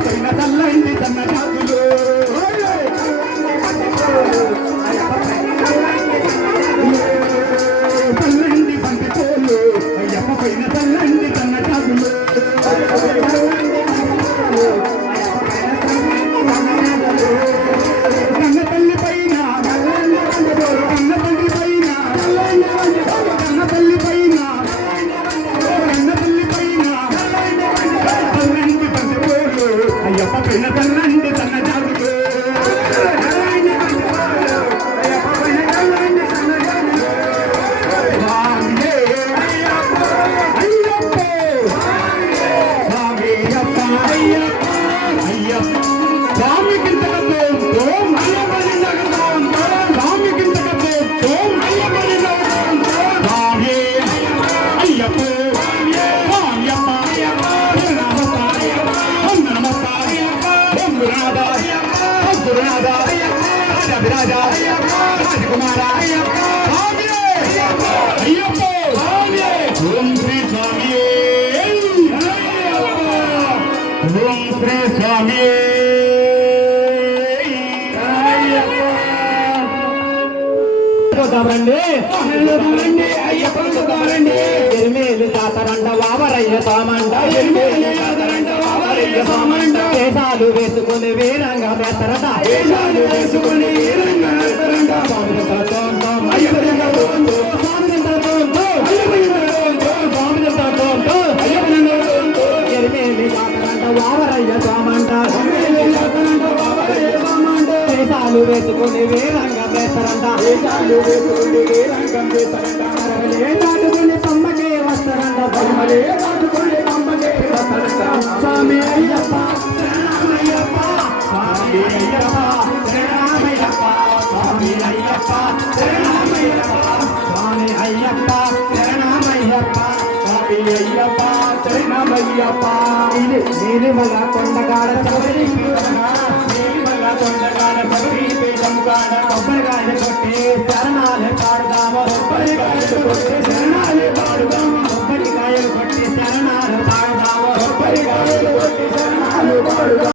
పైన చల్లండి తన్న జాతులు చల్లండి బంతి పూలు అయ్యప్ప పైన చల్లండి తన్న జాతులు కన్న తల్లి పైన కన్న తల్లి పైన కన్న తల్లి పైన కన్న తల్లి పైన చల్లండి బంతి పూలు అయ్యప్ప పైన చల్లండి తన్న జాతులు వేషాలు వేసుకుని వీరంగా వేస్తారట వేషాలు వేసుకుని వీరంగా వేస్తారంట వావరయ్య స్వామంట వేషాలు వేసుకుని వీరంగా వేస్తారంట వేషాలు వేసుకుని వీరంగా వేస్తారంట దాటుకుని పమ్మకే వస్తారంట బొమ్మలే దాటుకుని పమ్మకే వస్తారంట స్వామి అయ్యప్ప స్వామి అయ్యప్ప శరణమయ్యప్ప స్వామి అయ్యప్ప శరణమయ్యప్ప స్వామి అయ్యప్ప శరణమయ్యప్ప స్వామి అయ్యప్ప శరణమయ్యప్ప నీలిమల కొండగాడ నీలిమల కొండగాడ పగడి పీఠం కాడ